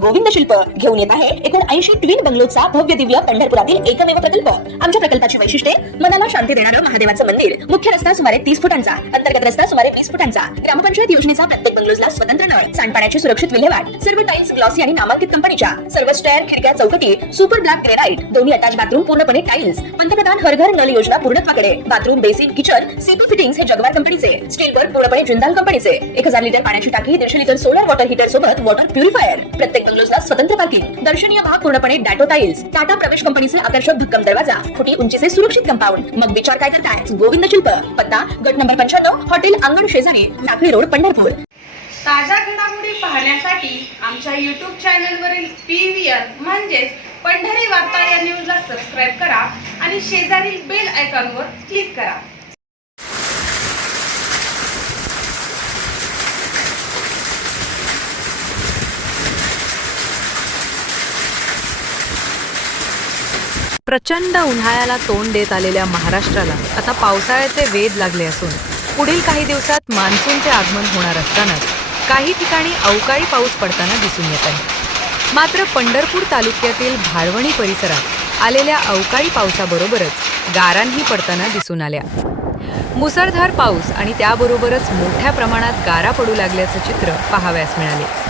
गोविंद शिल्प घेऊन येत आहे एकूण 80 ट्विन बंगलोचा भव्य दिव्य पंढरपुरातील एकमेव प्रकल्प। आमच्या प्रकल्पाची वैशिष्ट्ये मनाला शांती देणारं महादेवाचं मंदिर, मुख्य रस्ता सुमारे 30 फुटांचा, अंतर्गत रस्ता सुमारे 20 फुटांचा, ग्रामपंचायत योजनेचा प्रत्येक बंगलोजला स्वतंत्र नळ, सांडपाण्याची सुरक्षित विल्हेवाट, सर्व टाइल्स ग्लॉसी आणि नामांकित कंपनीच्या, सर्व स्टेअर, खिडक्या, चौकटी सुपर ब्लॅक ग्रेनाइट, दोन्ही अटॅच बाथरूम पूर्णपणे टाइल्स, पंतप्रधान हर घर नल योजना पूर्णत्वाकडे, bathroom, basin, kitchen, CP fittings हे जगवार कंपनीचे, स्टील वर्क पूर्णपणे जिंदाल कंपनीचे, 1000 लिटर पाण्याची टाकी, 150 लिटर सोलर वॉटर हीटर सोबत वॉटर प्युरिफायर, प्रत्येक बंगलोजला स्वतंत्र पार्किंग, दर्शनीय भाग पूर्णपणे डॅटो टाइल्स, टाटा प्रवेश कंपनीचे आकर्षक भक्कम दरवाजा, फुटी उंचीचे सुरक्षित कंपाऊंड। मग विचार काय करताय? गोविंद शिल्प, पत्ता गट नंबर 95, हॉटेल अंगण शेजारी, टाकळी रोड, पंढरपूर। ताज्या घडामोडी पाहण्यासाठी आमच्या YouTube चॅनलवरील PVR म्हणजेच पंढरी वार्ता या न्यूजला सबस्क्राइब करा आणि शेजारील बेल आयकॉनवर क्लिक करा। प्रचंड उन्हाळ्याला तोंड देत आलेल्या महाराष्ट्राला आता पावसाळ्याचे वेध लागले असून पुढील काही दिवसात मान्सूनचे आगमन होणार असतानाच काही ठिकाणी अवकाळी पाऊस पडताना दिसून येत आहे। मात्र पंढरपूर तालुक्यातील भाळवणी परिसरात आलेल्या अवकाळी पावसाबरोबरच गारांही पडताना दिसून आल्या। मुसळधार पाऊस आणि त्याबरोबरच मोठ्या प्रमाणात गारा पडू लागल्याचं चित्र पाहावयास मिळाले।